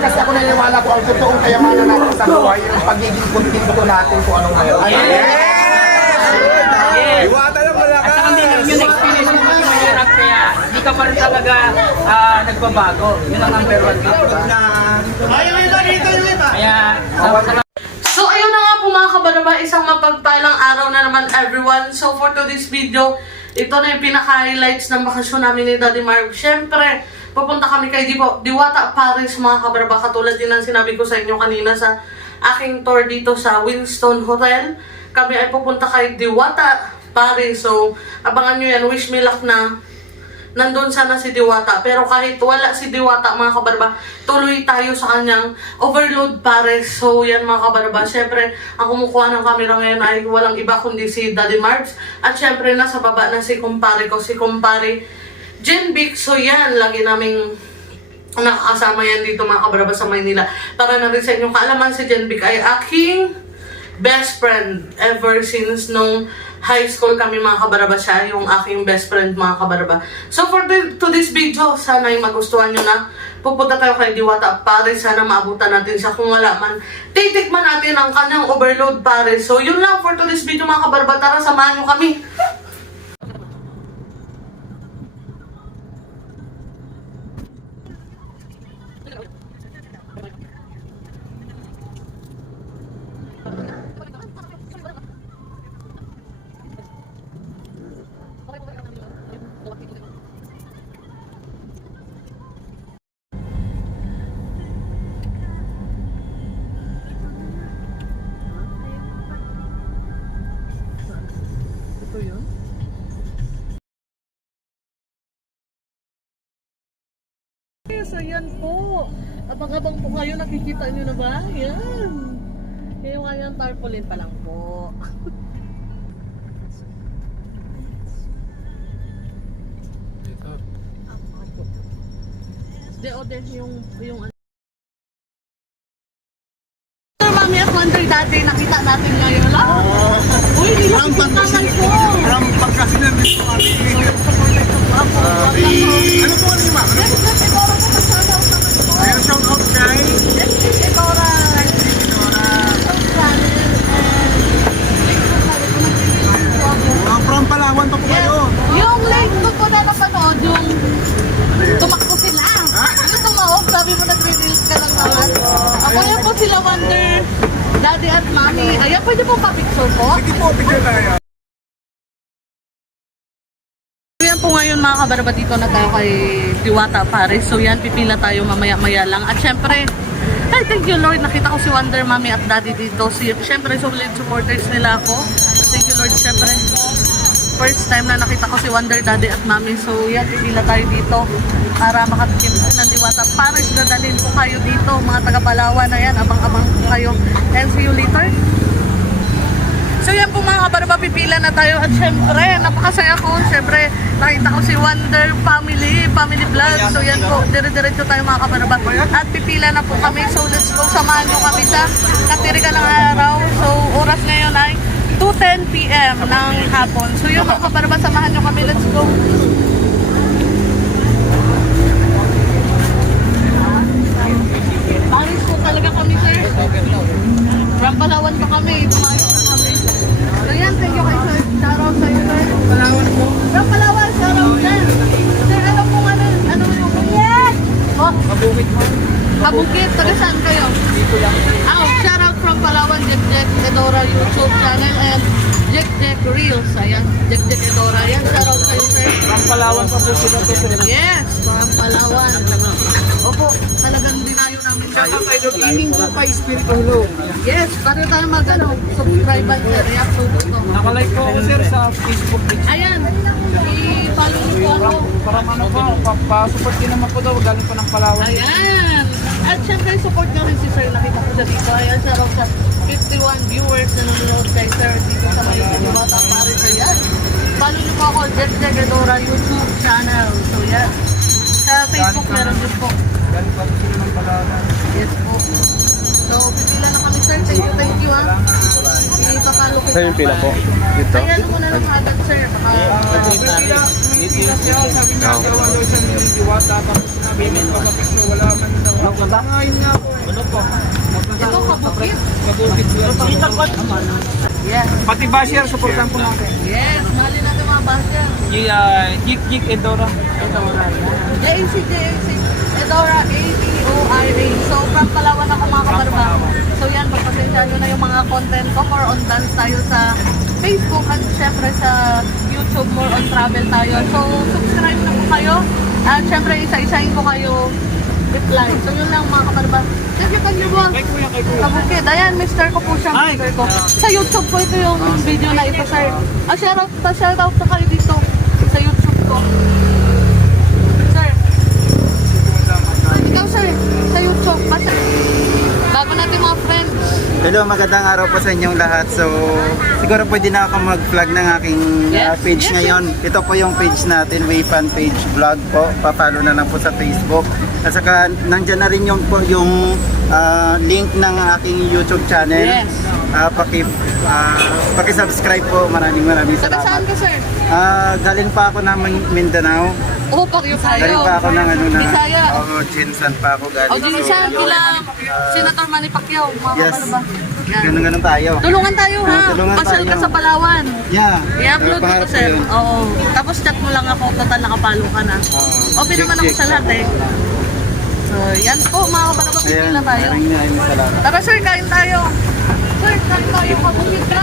kasi ako naniniwala ko ang totoong kayamanan natin sa buhay, yung pagiging kontento natin kung anong meron. Iwata lang wala ka. At saka hindi lang yung experience mo kasi mahirap kaya di ka pa rin talaga nagbabago. Yun ang number one dito. Kaya sa So ayun na nga po mga kabaraba, isang mapagpalang araw na naman everyone. So for today's video, ito na yung pinaka-highlights ng bakasyon namin ni Daddy Marv. Siyempre, pupunta kami kay Diwata Paris mga kabaraba. Katulad din ng sinabi ko sa inyo kanina sa aking tour dito sa Winston Hotel. Kami ay pupunta kay Diwata Paris. So abangan nyo yan, wish me luck na nandun sana si Diwata. Pero kahit wala si Diwata mga kabarba, tuloy tayo sa kanyang Overload Paris. So yan mga kabarba, syempre ang kumukuha ng camera ngayon ay walang iba kundi si Daddy Marvs. At syempre nasa baba na si kumpare ko, si kumpare Jenvic. So yan, lagi naming nakakasama yan dito mga kabarba sa Maynila. Para na rin sa inyong kaalaman, si Jenvic ay aking best friend ever since nung high school kami mga kabaraba. Siya yung aking best friend mga kabaraba. So for today's video, sana ay magustuhan nyo na. Pupunta tayo kay Diwata Paris. Sana maabutan natin siya. Kung wala man, titikman natin ang kanyang Overload Paris. So yun lang for today's video mga kabaraba. Tara, samahan nyo kami. Yes, ayan po. Abang-abang po kayo, nakikita nyo na ba? Ayan. Yung kanyang tarpaulin pa lang po. De-order yung Mami at Wonder Daddy, nakita natin ngayon lang. Uy, nilang pagkasan po. From Pagkasinan dito kami. Ano po ang lima? Ano po? Ayun, shout out kay from Palawan pa po kayo. Yung late ko po na napanood, yung tumakbo sila. Yung tumawag, sabi mo nagre-reels ka lang naman. Ako yan po sila Wonder Daddy at Mami. Ayan, pwede po pa-picture po? Sige po, picture tayo. So yan po ngayon mga kabaraba, dito na tayo kay Diwata Paris. So yan, pipila tayo mamaya-maya lang. At syempre, ay thank you Lord, nakita ko si Wonder, Mami at Daddy dito. Syempre, solid supporters nila ako. Thank you Lord, syempre. First time na nakita ko si Wonder, Daddy at Mami. So yan, pipila tayo dito para makatikim ng Diwata Paris. Dadalhin po kayo dito, mga taga-Palawan na yan. Abang-abang po kayo. And see you later. So yan po mga kabaraba, pipila na tayo. At syempre, napakasaya ko. Syempre, nakita ko si Wonder Family Vlog. So yan po, dire-diretso tayo mga kabaraba. At pipila na po kami. So let's go, samahan nyo kami sa katirikan ng araw. So oras ngayon ay 2:10 PM ng hapon. So yun mga kabaraba, samahan nyo kami. Let's go. Paris po talaga kami, sir. From Palawan pa kami. Pumayos pa kami. So yan, thank you kay sir. Shoutout sa'yo, sir. Palawan po. From Palawan, shoutout, sir. Sir, ano po ano yung bukit? Oh, Kabukit mo. Kabukit, taga saan kayo? Dito lang. Shoutout from Palawan, Jack Edora YouTube channel and Jack Reels. Ayan, Jack Edora. Ayan, shoutout sa'yo, sir. From Palawan pa po sila po sila. Yes, from Palawan. Opo, talagang dinayo namin. Shoutout kay Lord Ining po kay Espiritu Hulo. Yes, para tayo subscribe at react to ito. Nakalike po ako sir sa Facebook page. Ayan, i-follow niyo po ako. Para ano po, pa-support din naman po daw, galing po ng Palawan. Ayan. At syempre, support nyo rin si Sir. Nakita ko na dito. Ayan, sa 51 viewers na nanonood kay Sir dito sa may Diwata Paris. Ayan. Follow niyo po ako, Jack Edora YouTube channel. So, yan. Sa Facebook, meron din po. Galing pa po sila ng Palawan. Yes po. So, pipila na kami, Sir. Thank you, ha. Ipapalupit. Saan yung pila po? Dito? Ayan, muna lang agad, Sir. Pipila siya, sabi niya, gawa daw siya ni Diwata, tapos sinabi mo, papapicture, wala man daw ako. maganda. Ito, kabukit. Yes. Pati basher, supportan po natin. Yes, mali natin mga basher. Jik Edora. JAC. Edora, A-D-O-R-A. So, from Palawan ako mga kabarba. So yan, pagpasensya nyo na yung mga content ko. More on dance tayo sa Facebook at syempre sa YouTube, more on travel tayo. So, subscribe na po kayo. At syempre, isa-isahin ko kayo reply. So yun lang mga kabarba. Thank you, kanya boss. Kay kuya. Kabukid. Ayan, mister ko po siya. Mister ko. Sa YouTube ko ito yung video na ito, sir. Shoutout na kayo dito sa YouTube ko. Sir. Ikaw, sir. Sa YouTube. Bago natin mga friends. Hello, magandang araw po sa inyong lahat. So, siguro pwede na ako mag-vlog ng aking page ngayon. Ito po yung page natin, Wayfan Page Vlog po. Pa-follow na lang po sa Facebook. At saka, nandyan na rin yung link ng aking YouTube channel. Yes. Paki-subscribe po. Maraming Taga saan salamat. ka, sir? Galing pa ako ng Mindanao. Oo, Pakyo Galing pa ako ng Bisaya. Jinsan pa ako galing. O, dito siya, kila Senator Manny Pacquiao. Mga Yes. kabarba. Yan. Ganun tayo. Tulungan tayo, ha? Tulungan Pasyal ka tayo. sa Palawan. Yeah. I-upload mo Pangarap to, ko sir. yun. Oo. Tapos chat mo lang ako, total nakapalo ka na. Open naman ako sa lahat, eh. So, yan po, mga kabarba, pipil na tayo. Maraming salamat. Tara, sir, kain tayo. Sir, kain tayo, kabukid ka.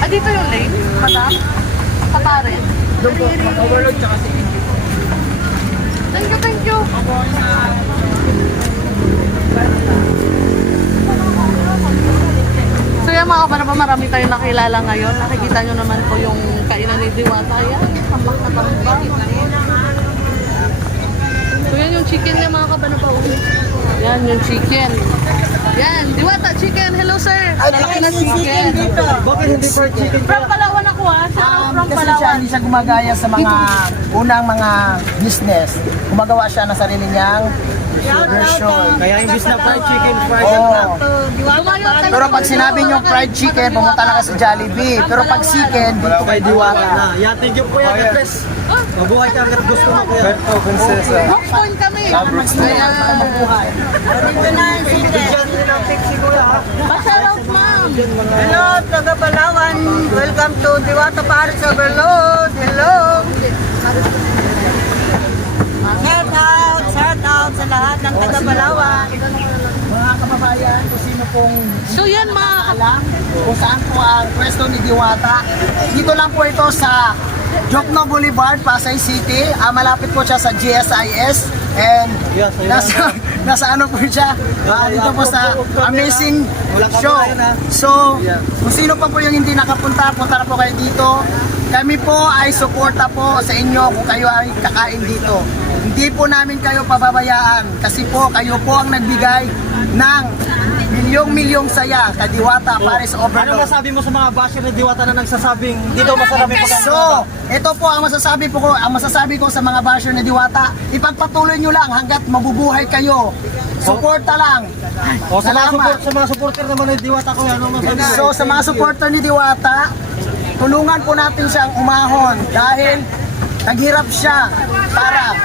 Ah, dito yung lane, madam? Patare. Overload tsaka sige. Thank you. So yan mga kabaraba, marami tayong nakilala ngayon. Nakikita nyo naman po yung kainan ni Diwata. Yan, tambak na tambak. So yan yung chicken niya mga kabaraba. Yan yung chicken. Yan, Diwata chicken. Hello sir. Laki na chicken. Bakit hindi fried chicken? From Palawan ako ha. From Kasi siya, Palawan. hindi siya gumagaya sa mga unang mga business. Gumagawa siya ng sarili niyang version. Kaya imbis na fried chicken, fried Oo. Tumayo ka Pero pag sinabi niyo fried chicken, pumunta na ka sa Jollibee. Pero pag chicken, dito kay Diwata. Yan, thank you po yan, God bless. Mabuhay ka hanggat gusto mo kuya. Berto, prinsesa. Brooks Point kami. Ayan. Mabuhay. Pa-shoutout ma'am. Hello, taga Palawan. Welcome to Diwata Paris Overload. Hello. Shout out sa lahat ng taga Palawan. Mga kababayan, kung sino pong So yan mga alam kung saan po ang pwesto ni Diwata. Dito lang po ito sa Jokno Boulevard, Pasay City. Malapit po siya sa GSIS. And nasa ano po siya? Dito po sa Amazing Show. So, kung sino pa po yung hindi nakapunta, punta na po kayo dito. Kami po ay suporta po sa inyo kung kayo ay kakain dito. Hindi po namin kayo pababayaan kasi po kayo po ang nagbigay ng milyong-milyong saya kay Diwata Paris Ano Overload. masabi mo sa mga basher ni Diwata na nagsasabing dito masarap yung pagkain? So, ito po ang masasabi ko sa mga basher ni Diwata. Ipagpatuloy nyo lang hanggat mabubuhay kayo. Suporta lang. O sa Salamat. mga supporter naman ni Diwata ko, ano masabi? So sa mga supporter ni Diwata, tulungan po natin siyang umahon dahil naghirap siya para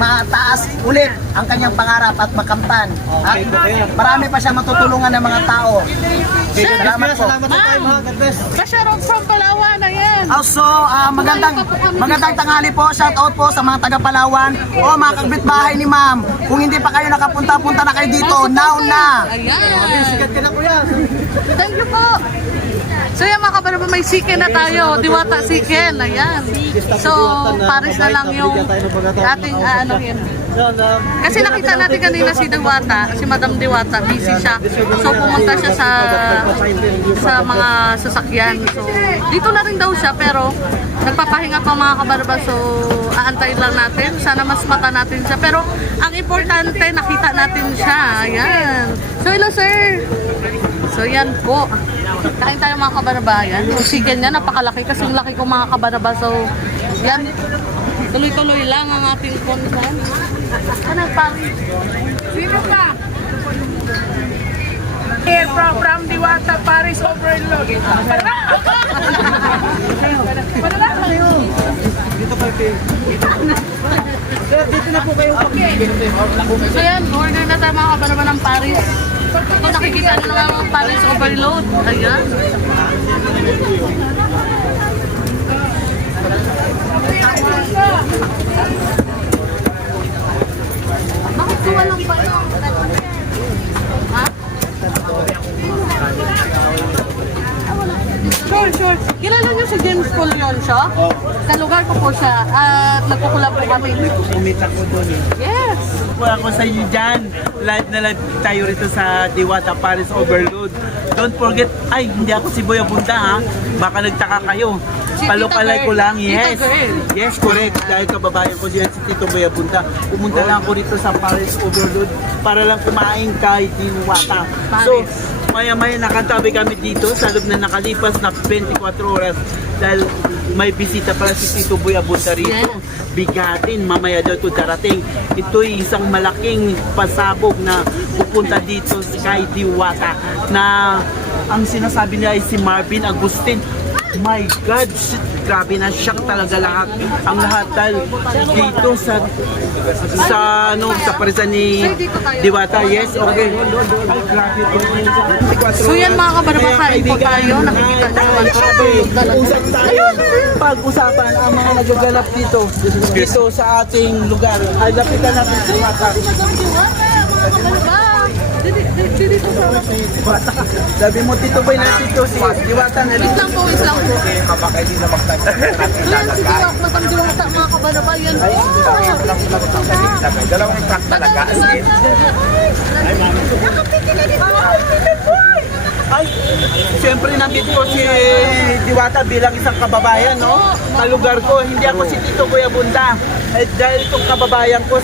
mataas ulit ang kanyang pangarap at makamtan. At marami pa siya matutulungan ng mga tao. Salamat po. Salamat sa time ha, God bless. pa-shoutout from Palawan. Ayan. Also, magandang tanghali po. Shout out po sa mga taga Palawan o mga kagbitbahay ni Ma'am. Kung hindi pa kayo nakapunta-punta na kayo dito, now na. Ayan. Sikat ka na kuya. Thank you po. So yan mga kabaraba, may chicken na tayo. Diwata chicken. Ayan. So, Paris na lang yung ating ano yun. Kasi nakita natin kanina si Diwata, si Madam Diwata, busy siya. So pumunta siya sa mga sasakyan. So dito na rin daw siya pero nagpapahinga pa mga kabarba. So aantayin lang natin. Sana mas mata natin siya. Pero ang importante, nakita natin siya. Ayan. So hello sir. So yan po. Kain tayo mga kabarbayan. Yung chicken niya napakalaki kasi yung laki ko mga kabarba. So yan. Tuloy-tuloy lang ang ating content. Ano pa? Sino ka? Here from Diwata Paris Overload. Para! Para kayo. Dito kayo. So yan, order na tayo mga kabanaban ng Paris. Ito nakikita nyo lang ang Paris Overload. Ayan. Bakit ko walang ba yun? Ha? Sure. Kilala niyo si James Collion siya? Kalugar ko po siya at nagkukulab po kami. Kumita ko doon eh. Yes! Po ako sa inyo dyan. Live na live tayo rito sa Diwata Paris Overload. Don't forget, ay hindi ako si Boy Abunda ha. Baka nagtaka kayo. Si Palokalay Tita ko lang, Girl. yes. Tita Girl. Yes, correct. Dahil kababayan ko dyan si Tito Boy Abunda. Pumunta lang ako rito sa Paris Overload para lang kumain kay Diwata. So, maya-maya nakantabi kami dito sa loob na nakalipas na 24 oras dahil may bisita pala si Tito Boy Abunda rito. Yes. Bigatin, mamaya daw ito darating. Ito'y isang malaking pasabog na pupunta dito kay Diwata na ang sinasabi niya ay si Marvin Agustin. My God, shit, grabe na shock talaga lahat. Ang lahat dahil dito sa parisan ni Diwata. Yes, okay. Ay, grabe po. So yan mga kabanaban, kain po tayo. Nakikita nyo naman po. Usap tayo. Pag-usapan ang mga nagaganap dito sa ating lugar. Ay, lapitan natin si Diwata. Sabi mo, Tito Boy na Tito si Diwata na Wait lang po. So yan, si Diwata mga kabanaban. Yan po. Dalawang truck talaga, as in. Ay, siyempre nandito ko si Diwata bilang isang kababayan, no? Kalugar ko, hindi ako si Tito Boy Abunda. Eh, dahil itong kababayan ko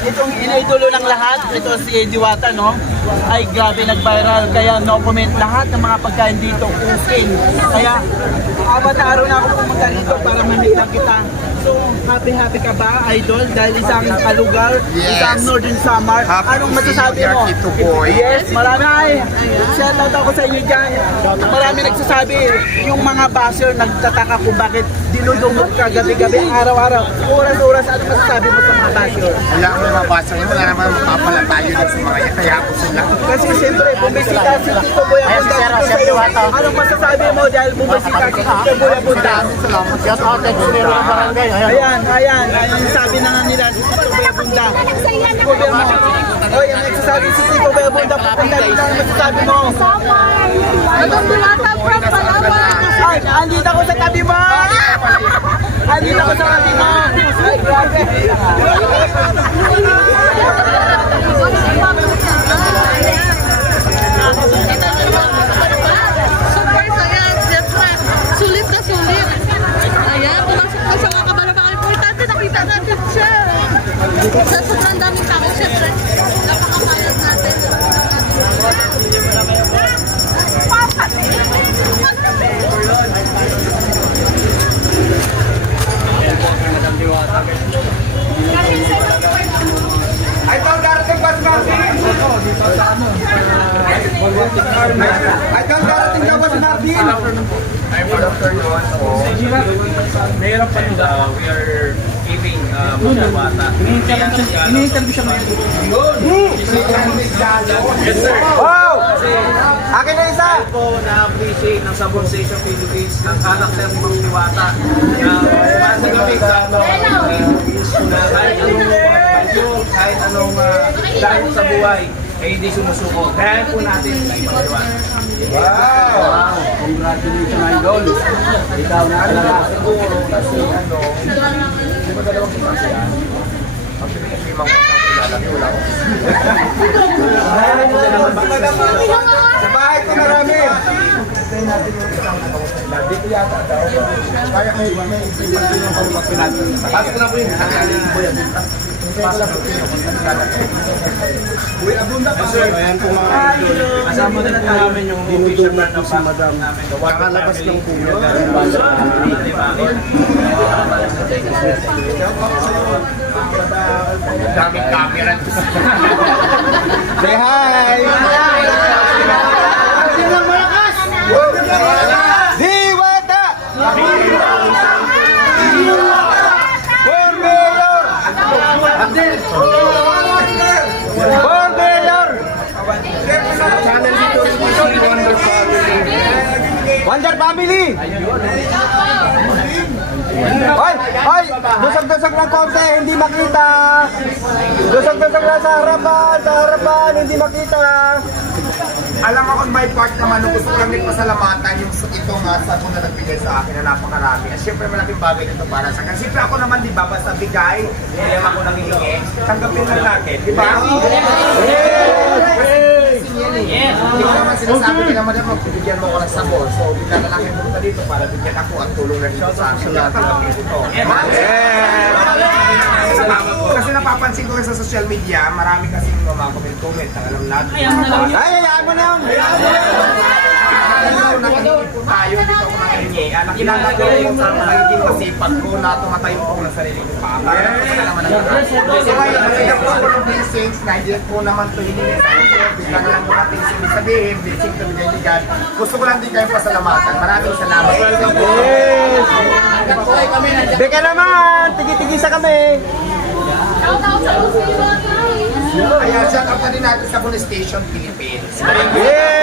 itong ina-idolo ng lahat, ito si Diwata, no? Ay grabe, nag-viral, kaya no comment lahat ng mga pagkain dito, cooking. Kaya, apat na araw na ako pumunta dito para mamit kita. So, happy ka ba, idol? Dahil isang kalugar, isang Northern Samar. Anong masasabi mo? Tito Boy. Yes, marami ay. Shout out ako sa inyo dyan. Marami nagsasabi, yung mga basher nagtataka kung bakit dinudumog ka gabi-gabi, araw-araw. Oras-oras, ano masasabi mo sa mga basher? Wala akong mabasa yun, wala naman mapapala tayo dun sa mga yan. Kaya ako sila. Kasi siyempre, bumisita si Tito Boy Abunda dito sa iyo. Anong masasabi mo dahil bumisita si Tito Boy Abunda? Just out ng Sumero ng barangay. Ayan, sabi na nga nila si Tito Boy Abunda. Tito Boy Abunda. Oy, ang nagsasabi si Tito Boy Abunda, pupunta dito, ang masasabi mo? Madam Diwata from Palawan. Ay, andito ako sa tabi mo! Andito ako sa tabi mo! Ay, grabe! Super saya, siyempre. Sulit na sulit. Ayan, pumasok po sa mga kabanaban. Importante, nakita natin siya. Sa sobrang daming tao, siyempre. Napakakayag natin. Ay, ito darating bus Marvin! Ay, ito darating na bus Marvin! Ay, good afternoon. Mayroon pa nila, we are giving mga bata. Ini-interview siya ngayon. Yes, sir. Wow! Akin na isa! Dahil po na-appreciate ng Sabon Station Philippines ng karakter ng mga Diwata na masagamit sa na kahit anong bagyo, kahit anong dahil sa buhay, ay hindi sumusuko. Kaya po natin sa ibang Diwata. Wow! Congratulations, idol. Ikaw na talaga. Siguro kasi di ba dalawang kasi yan? Actually, may mga kilala ko lang. Sa bahay ko marami! Dito yata daw. Kaya may isipan ko yung pag natin. Pasok na po yun. Uy, Abunda pa. Ayan po mga Kasama na lang namin yung official brand ng Madam namin. kakalabas ng puno. Daming camera. Say hi! Diwata! Forme! Sander family! Hoy! Dusog-dusog ng konti, hindi makita! Dusog-dusog lang sa harapan, hindi makita! Alam mo kung may part naman, gusto ko lang din pasalamatan yung itong sabon na nagbigay sa akin na napakarami. At syempre malaking bagay nito para sa akin. Siyempre ako naman, di ba, basta bigay, hindi naman ako nangihingi. Tanggapin lang natin, di ba? Hindi ko naman sinasabi, hindi naman naman bibigyan mo ako ng sabon. So, bigla na lang yung punta dito para bigyan ako ang tulong na dito sa akin. Tanggapin ko to. Kasi napapansin ko rin sa social media, marami kasing mga comment na alam natin. Hayaan mo na yun! Nakikinig po tayo, dito ako nangihingi. Nakilala ko yung sa magiging masipag ko na tumatayo ko ng sarili ko pa. Para naman ang lahat. So ngayon, nagiging po ako ng blessings na hindi po naman ito hiningi sa akin. Bigla na lang dumating sabihin, blessing to bigay ni God. Gusto ko lang din kayong pasalamatan. Maraming salamat. Beka naman! Tigi-tigisa kami! Ayan, shout out na din natin sa Police Station, Philippines. Yeah!